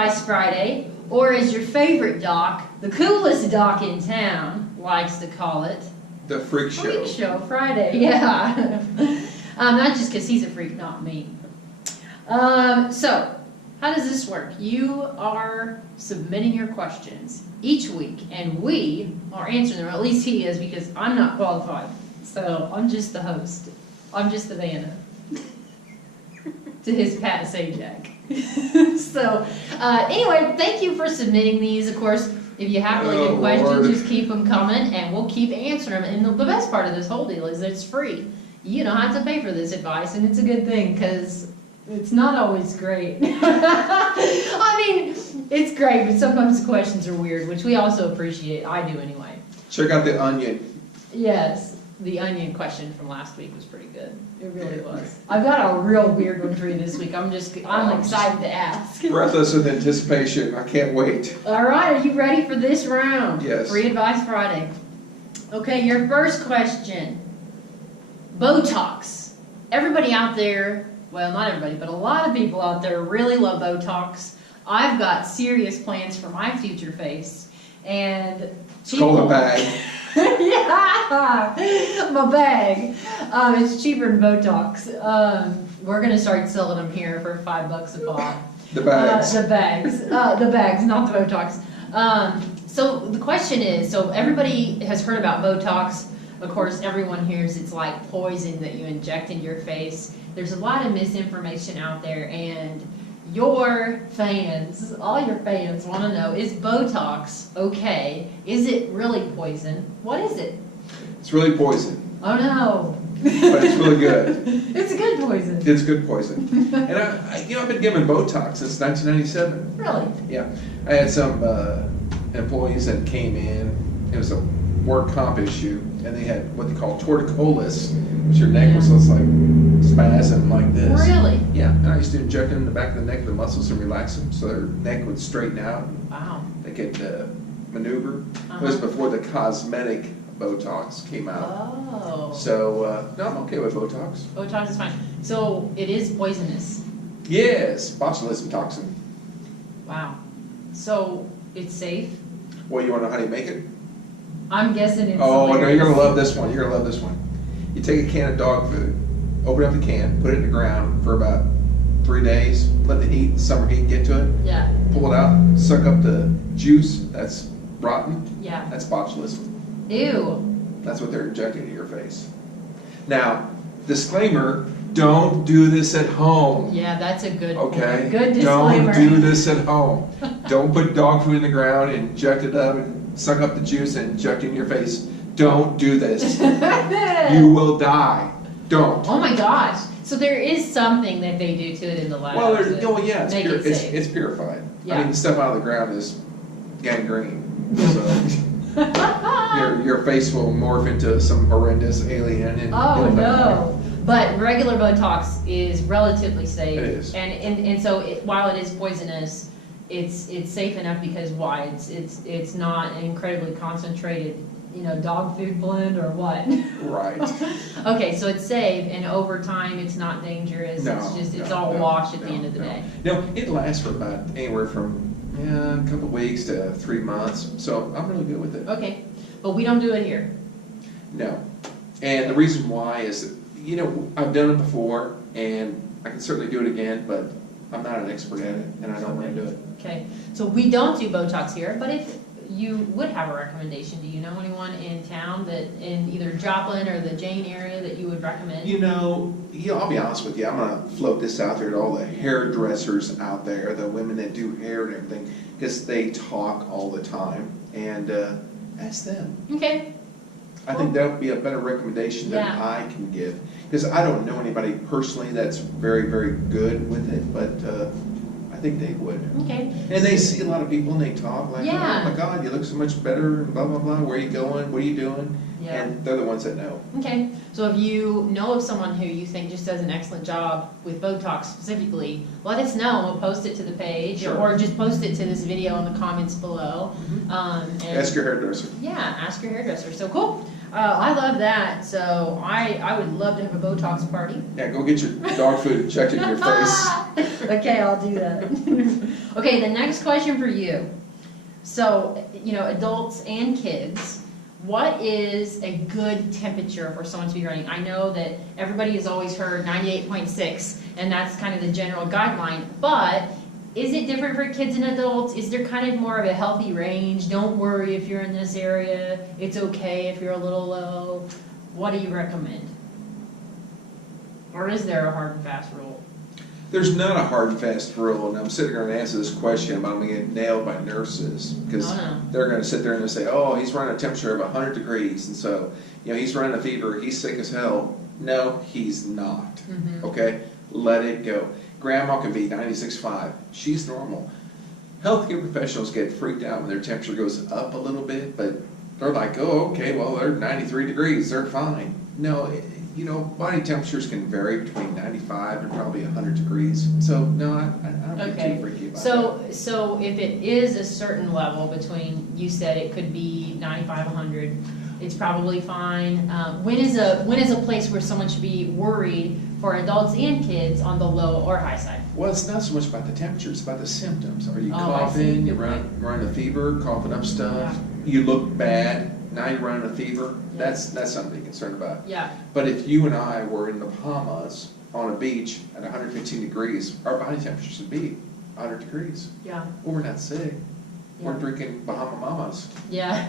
Advice Friday, or as your favorite doc, the coolest doc in town, likes to call it, the Freak Show. Freak Show Friday, yeah. Not just because he's a freak, not me. So, how does this work? You are submitting your questions each week, and we are answering them, or at least he is, because I'm not qualified. So, I'm just the host. I'm just the Vanna. To his Pat Sajak. So, anyway, thank you for submitting these. Of course, if you have really good questions, just keep them coming, and we'll keep answering them. And the best part of this whole deal is that it's free. You don't have to pay for this advice, and it's a good thing, because it's not always great. I mean, it's great, but sometimes the questions are weird, which we also appreciate. I do anyway. Check out the Onion. Yes, the Onion question from last week was pretty good. It really was. I've got a real weird one for you this week. I'm excited to ask. Breathless with anticipation. I can't wait. All right, are you ready for this round? Yes. Free Advice Friday. Okay, your first question. Botox. Everybody out there, well, not everybody, but a lot of people out there really love Botox. I've got serious plans for my future face. And it's called a bag. Yeah, my bag. It's cheaper than Botox. We're going to start selling them here for $5 a pop. The bags. The bags, not the Botox. So the question is, so everybody has heard about Botox. Of course, everyone hears it's like poison that you inject in your face. There's a lot of misinformation out there, and your fans, all your fans want to know, is Botox okay? Is it really poison? What is it? It's really poison. Oh no. But it's really good. It's a good poison. It's good poison. And I've been given Botox since 1997. Really? Yeah. I had some employees that came in. It was a work comp issue, and they had what they call torticollis, which your neck was just like spasm like this. Really? Yeah. And I used to inject them in the back of the neck, the muscles, and relax them so their neck would straighten out. Wow. They could maneuver. It was before the cosmetic Botox came out. Oh. So, no, I'm okay with Botox. Botox is fine. So, it is poisonous. Yes, botulism toxin. Wow. So, it's safe? Well, you want to know how you make it? I'm guessing it's Oh, hilarious. no, you're going to love this one. You're going to love this one. You take a can of dog food, open up the can, put it in the ground for about 3 days, let the heat, summer heat get to it. Yeah. Pull it out, suck up the juice that's rotten. Yeah. That's botulism. Ew. That's what they're injecting into your face. Now, disclaimer, don't do this at home. Yeah, that's a good Okay? Good disclaimer. Don't do this at home. Don't put dog food in the ground and inject it up and suck up the juice and inject it in your face. Don't do this. You will die. Don't. Oh my gosh. So there is something that they do to it in the lab. Well, yeah, make it safe. it's purified. Yeah. I mean, the stuff out of the ground is gangrene. So your face will morph into some horrendous alien. And Oh no. But regular Botox is relatively safe. It is. And so while it is poisonous, it's safe enough because why? It's not an incredibly concentrated, dog food blend or what? Right. Okay, so it's safe, and over time it's not dangerous. No, it's all washed at the end of the day. No, it lasts for about anywhere from a couple of weeks to 3 months. So I'm really good with it. Okay, but we don't do it here. No. And the reason why is, I've done it before, and I can certainly do it again, but I'm not an expert at it, and I don't want to do it. Okay, so we don't do Botox here, but if you would have a recommendation, do you know anyone in town that in either Joplin or the Jane area that you would recommend? I'll be honest with you. I'm going to float this out there to all the hairdressers out there, the women that do hair and everything, because they talk all the time, and ask them. Okay. I think that would be a better recommendation than I can give. Because I don't know anybody personally that's very, very good with it, but I think they would. Okay. And they see a lot of people and they talk like, Yeah. oh my God, you look so much better, and blah, blah, blah. Where are you going? What are you doing? Yeah. And they're the ones that know. Okay, so if you know of someone who you think just does an excellent job with Botox specifically, let us know and we'll post it to the page. Sure. Or just post it to this video in the comments below. And Ask your hairdresser. yeah, ask your hairdresser. So cool. I love that. So I would love to have a Botox party. Yeah, go get your dog food injected in your face. Okay, I'll do that. Okay, the next question for you. So, adults and kids, what is a good temperature for someone to be running? I know that everybody has always heard 98.6, and that's kind of the general guideline, but is it different for kids and adults? Is there kind of more of a healthy range? Don't worry if you're in this area. It's okay if you're a little low. What do you recommend? Or is there a hard and fast rule? There's not a hard and fast rule, and I'm sitting here and answer this question, but I'm going to get nailed by nurses because they're going to sit there and they'll say, oh, he's running a temperature of 100 degrees, and so, he's running a fever, he's sick as hell. No, he's not. Mm-hmm. Okay? Let it go. Grandma can be 96.5. She's normal. Healthcare professionals get freaked out when their temperature goes up a little bit, but they're like, oh, okay, well, they're 93 degrees, they're fine. No, body temperatures can vary between 95 and probably 100 degrees. So, no, I don't get too freaky about that. So if it is a certain level between, you said it could be 95, 100, it's probably fine. When is a place where someone should be worried for adults and kids on the low or high side? Well, it's not so much about the temperature, it's about the symptoms. Are you I see. coughing, you're running a fever, coughing up stuff, you look bad, now you're running a fever? Yeah. That's something to be concerned about. Yeah. But if you and I were in the Bahamas on a beach at 115 degrees, our body temperature should be 100 degrees. Yeah. Well, we're not sick. Yeah. We're drinking Bahama Mamas. Yeah.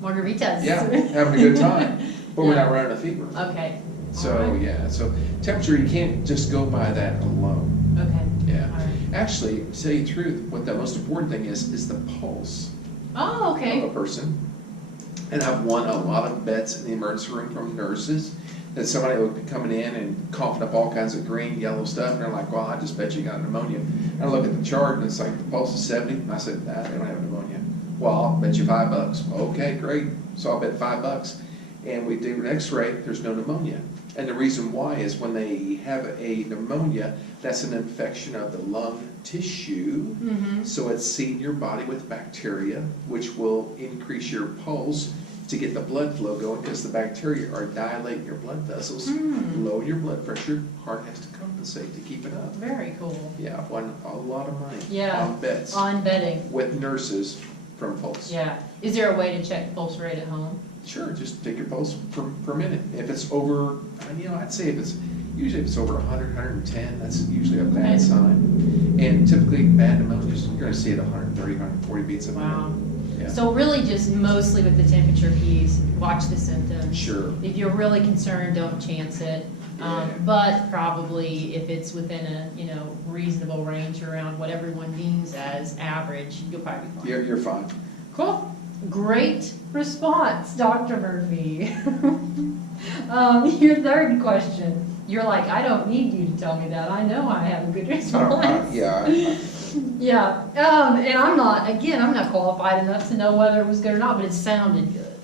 Margaritas. Yeah, having a good time. But we're Yeah. not running a fever. Okay. So, All right. yeah. So, temperature, you can't just go by that alone. Okay. Yeah. All right. Actually, to tell you the truth, what the most important thing is the pulse Oh, of okay. a person. And I've won a lot of bets in the emergency room from nurses that somebody would be coming in and coughing up all kinds of green, yellow stuff, and they're like, well, I just bet you got pneumonia. And I look at the chart, and it's like, the pulse is 70, and I said, nah, they don't have pneumonia. Well, I'll bet you $5. Okay, great. So I'll bet $5. And we do an x-ray, there's no pneumonia. And the reason why is when they have a pneumonia, that's an infection of the lung tissue. Mm-hmm. So it's seeding your body with bacteria, which will increase your pulse to get the blood flow going because the bacteria are dilating your blood vessels, lower your blood pressure, heart has to compensate to keep it up. Very cool. Yeah, I've won a lot of money Yeah. on bets On betting. with nurses from pulse. Yeah. Is there a way to check pulse rate at home? Sure, just take your pulse per minute. If it's over, I'd say usually if it's over 100, 110, that's usually a bad sign. And typically bad pneumonias, you're going to see it 130, 140 beats a minute. Wow. Yeah. So really just mostly with the temperature piece, watch the symptoms. Sure. If you're really concerned, don't chance it. Yeah. But probably if it's within a reasonable range around what everyone deems as average, you'll probably be fine. You're fine. Cool. Great response, Dr. Murphy. Your third question. You're like, I don't need you to tell me that. I know I have a good response. Yeah. And I'm not qualified enough to know whether it was good or not, but it sounded good.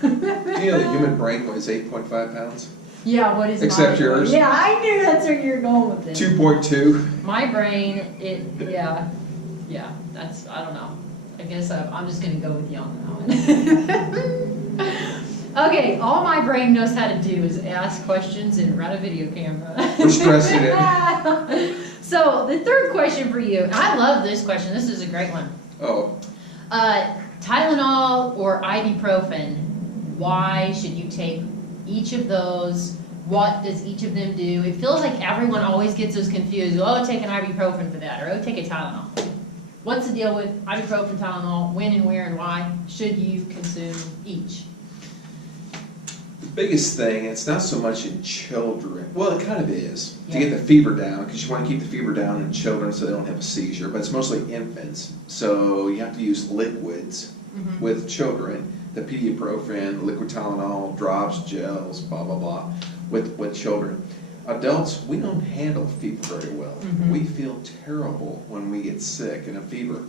Do you know the human brain weighs 8.5 pounds? Yeah, what is Except my yours. Yeah, I knew that's where you're going with it. 2.2. My brain, that's, I don't know. I guess I'm just going to go with you on that one. Okay, all my brain knows how to do is ask questions and run a video camera. We're stressing it. So, the third question for you, and I love this question. This is a great one. Oh. Tylenol or ibuprofen, why should you take each of those? What does each of them do? It feels like everyone always gets us confused. Oh, take an ibuprofen for that, or oh, take a Tylenol. What's the deal with ibuprofen, Tylenol? When and where and why should you consume each? The biggest thing, it's not so much in children. Well, it kind of is. Yeah. To get the fever down, because you want to keep the fever down in children so they don't have a seizure, but it's mostly infants. So you have to use liquids with children. The ibuprofen, liquid Tylenol, drops, gels, blah, blah, blah, with children. Adults, we don't handle fever very well. We feel terrible when we get sick in a fever.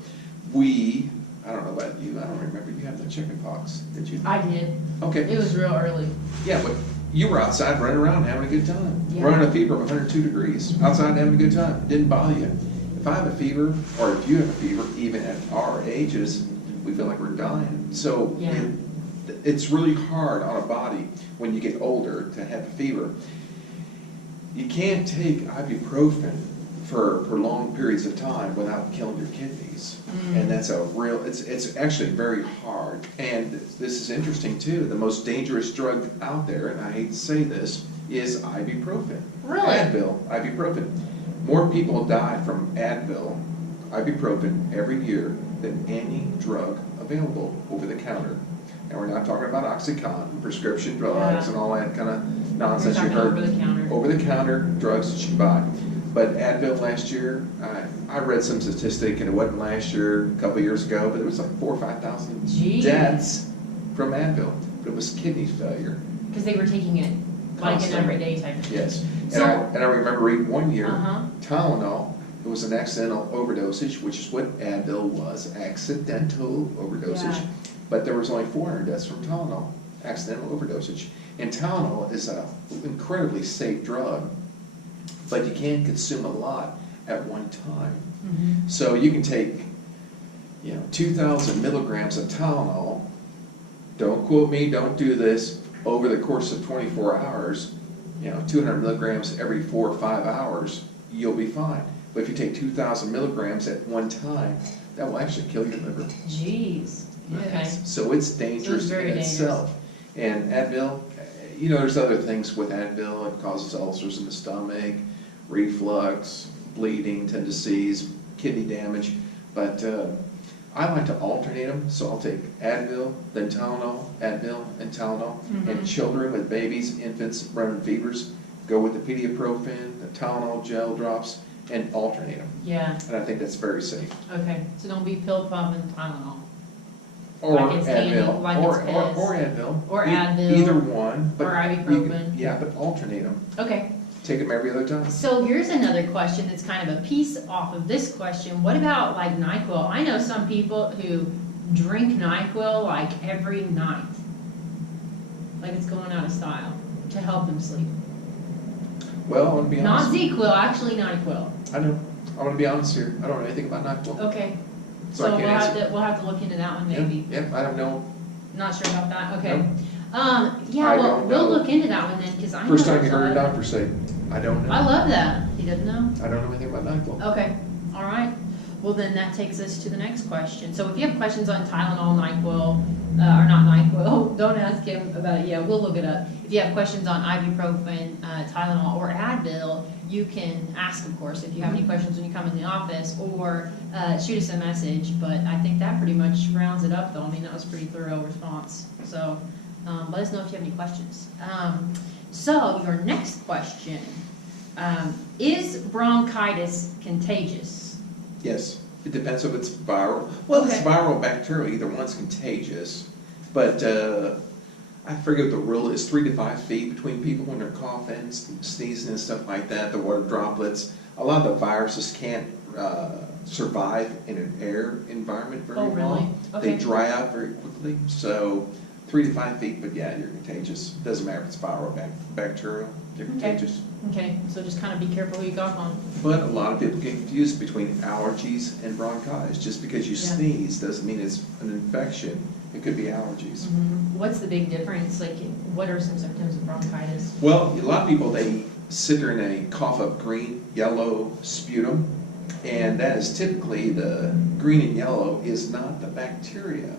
I don't know about you, I don't remember you having the chicken pox, did you? I did. Okay. It was real early. Yeah, but you were outside running around having a good time. Yeah. Running a fever of 102 degrees, outside having a good time. It didn't bother you. If I have a fever, or if you have a fever, even at our ages, we feel like we're dying. So Yeah. it's really hard on a body when you get older to have a fever. You can't take ibuprofen for long periods of time without killing your kidneys. And that's it's actually very hard. And this is interesting too, the most dangerous drug out there, and I hate to say this, is ibuprofen. Really? Advil, ibuprofen. More people die from Advil, ibuprofen every year than any drug available over the counter. And we're not talking about Oxycontin, prescription drugs, and all that kind of nonsense you heard. Over the counter. Over the counter drugs that you buy. But Advil last year, I read some statistic, and it wasn't last year, a couple of years ago, but it was like 4,000 or 5,000 deaths from Advil. But it was kidney failure. Because they were taking it like an Constantly. everyday type of thing. Yes. So, And I remember reading one year, Uh-huh. Tylenol, it was an accidental overdosage, which is what Advil was, accidental overdosage. Yeah. But there was only 400 deaths from Tylenol, accidental overdosage. And Tylenol is an incredibly safe drug, but you can't consume a lot at one time. So you can take, 2,000 milligrams of Tylenol, don't quote me, don't do this, over the course of 24 hours, 200 milligrams every 4 or 5 hours, you'll be fine. But if you take 2,000 milligrams at one time, that will actually kill your liver. Jeez. Okay. So it's dangerous in very dangerous. itself. And Advil, there's other things with Advil. It causes ulcers in the stomach, reflux, bleeding tendencies, kidney damage. But I like to alternate them. So I'll take Advil, then Tylenol, Advil, and Tylenol. And children with babies, infants, running fevers, go with the Ibuprofen, the Tylenol gel drops, and alternate them. Yeah. And I think that's very safe. Okay. So don't be pill pumping Tylenol. Or Like it's candy, Advil, like or it's pills. Advil. Or Advil. Either one. But Or ibuprofen. But alternate them. Okay. Take them every other time. So here's another question that's kind of a piece off of this question. What about like NyQuil? I know some people who drink NyQuil like every night. Like it's going out of style to help them sleep. Well, I want to be Not honest. ZQuil, actually NyQuil. I know. I want to be honest here. I don't know anything about NyQuil. Okay. So So I we'll can't have answer. to look into that one maybe. Yep, I don't know. Not sure about that. Okay. Nope. Yeah, I well, don't we'll know. look into that one then because I know First time there's you heard a lot of- doctor say, I don't know. I love that. He doesn't know. I don't know anything about NyQuil. Okay, all right. Well, then that takes us to the next question. So if you have questions on Tylenol, NyQuil, or not NyQuil, don't ask him about it. Yeah, we'll look it up. If you have questions on ibuprofen, Tylenol, or Advil, you can ask, of course, if you have any questions when you come in the office, or shoot us a message. But I think that pretty much rounds it up, though. I mean, that was a pretty thorough response. So let us know if you have any questions. So your next question, is bronchitis contagious? Yes. It depends if it's viral. Well, if it's Okay. viral bacterial, either one's contagious. But I forget what the rule is, 3 to 5 feet between people when they're coughing, sneezing and stuff like that, the water droplets. A lot of the viruses can't survive in an air environment very Oh, really? long. Okay. They dry out very quickly. So 3 to 5 feet, but yeah, you're contagious. Doesn't matter if it's viral or bacterial, you're Okay. contagious. Okay, so just kind of be careful who you cough on. But a lot of people get confused between allergies and bronchitis. Just because you Yeah. sneeze doesn't mean it's an infection. It could be allergies. What's the big difference? Like, what are some symptoms of bronchitis? Well, a lot of people, they sit there and they cough up green, yellow sputum, and that is typically the green and yellow is not the bacteria.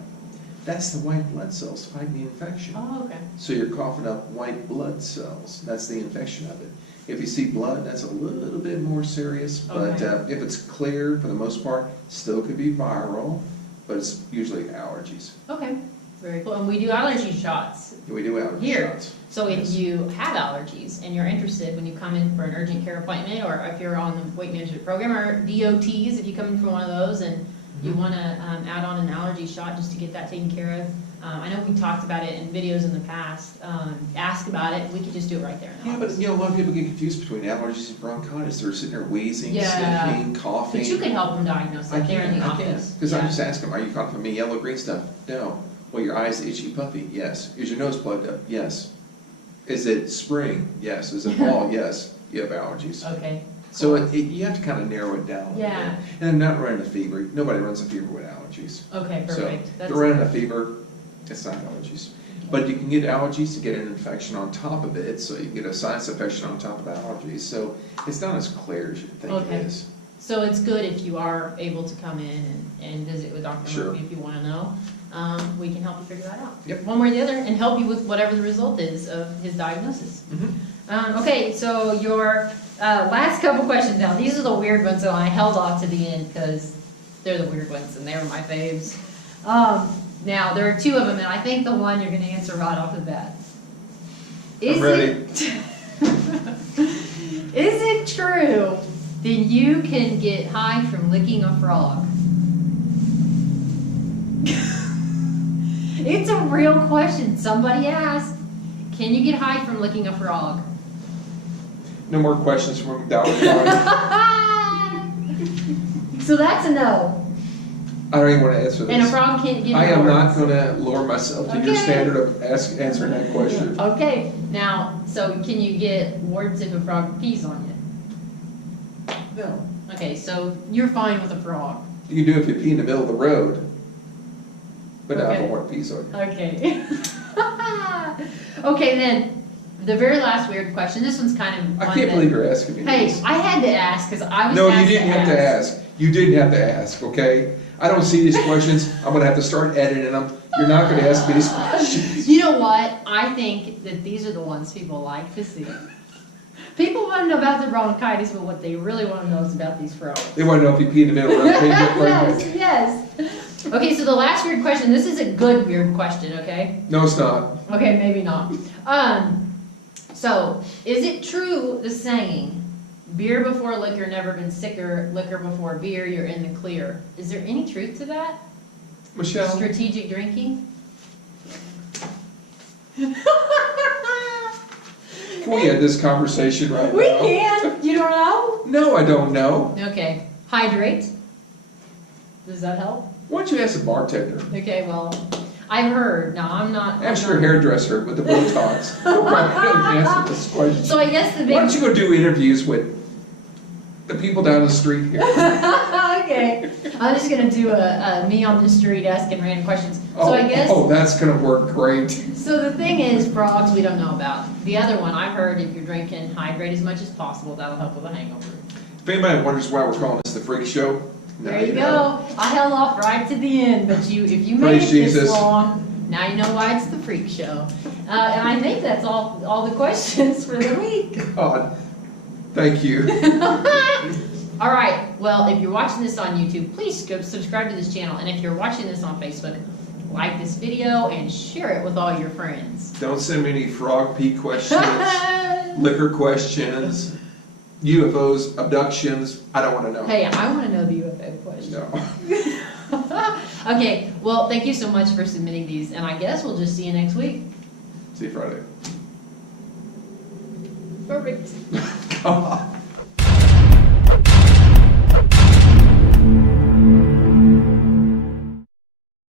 That's the white blood cells fighting the infection. Oh, okay. So you're coughing up white blood cells. That's the infection of it. If you see blood, that's a little bit more serious, but Okay. if it's clear, for the most part, still could be viral, but it's usually allergies. Okay, very cool. And we do allergy shots. We do allergy Here. shots. So if Yes. you have allergies and you're interested when you come in for an urgent care appointment, or if you're on the weight management program, or DOTs, if you come in for one of those and you want to add on an allergy shot just to get that taken care of. I know we talked about it in videos in the past. Ask about it. We could just do it right there. In the Yeah, but office. a lot of people get confused between allergies and bronchitis. They're sitting there wheezing, Yeah. sniffing, coughing. But you can help them diagnose that there in the office. Because Yeah. I'm just asking them, are you coughing me yellow, green stuff? No. Well, your eyes itchy, puffy? Yes. Is your nose plugged up? Yes. Is it spring? Yes. Is it fall? Yes. You have allergies. Okay. So you have to kind of narrow it down a little Yeah. bit. And I'm not running a fever. Nobody runs a fever with allergies. Okay, So perfect. if That's they're running a fever, it's not allergies. But you can get allergies to get an infection on top of it, so you get a sinus infection on top of the allergies. So it's not as clear as you think Okay. it is. So it's good if you are able to come in and visit with Dr. Sure. Murphy if you want to know. We can help you figure that out. Yep. One way or the other, and help you with whatever the result is of his diagnosis. Mm-hmm. Okay, so your last couple questions now. These are the weird ones, so I held off to the end because they're the weird ones and they're my faves. Now, there are two of them, and I think the one you're going to answer right off the bat. I'm ready. Is it true that you can get high from licking a frog? It's a real question. Somebody asked, can you get high from licking a frog? No more questions from Dr. So that's a no. I don't even want to answer this. And a frog can't give you I am words. not going to lower myself to your Okay. standard of answering that question. Okay, now, so can you get warts if a frog pees on you? No. Okay, so you're fine with a frog. You can do it if you pee in the middle of the road, but I Okay. don't want peas on you. Okay. Okay, then, the very last weird question. This one's kind of I one can't that- believe you're asking me Hey, this. I had to ask because I was No, you asked didn't have to ask. You didn't have to ask, okay? I don't see these questions. I'm going to have to start editing them. You're not going to ask me these questions. You know what? I think that these are the ones people like to see. People want to know about the bronchitis, but what they really want to know is about these frogs. They want to know if you pee in the middle of the road, can you get pregnant? Yes, yes. Okay, so the last weird question. This is a good weird question, okay? No, it's not. Okay, maybe not. So, is it true the saying, beer before liquor, never been sicker, liquor before beer, you're in the clear? Is there any truth to that? Michelle? Strategic drinking? Can we end this conversation right We now? can. You don't know? No, I don't know. Okay. Hydrate. Does that help? Why don't you ask the bartender? Okay, well, I've heard. Now, I'm not. Ask your hairdresser with the Botox. He'll probably answer this question. So I guess the big. Why don't you go do interviews with the people down the street here? Okay. I'm just gonna do a me on the street asking random questions. So I guess. Oh, that's gonna work great. So the thing is, frogs we don't know about. The other one I've heard, if you're drinking, hydrate as much as possible. That'll help with a hangover. If anybody wonders why we're calling this the Freak Show, now There you go. know. I held off right to the end, but if you made Praise it this Jesus. long, now you know why it's the Freak Show. And I think that's all the questions for the week. God, thank you. All right. Well, if you're watching this on YouTube, please go subscribe to this channel. And if you're watching this on Facebook, like this video and share it with all your friends. Don't send me any frog pee questions, liquor questions, UFOs, abductions. I don't want to know. Hey, I want to know the UFO question. No. Okay. Well, thank you so much for submitting these, and I guess we'll just see you next week. See you Friday. Perfect. God.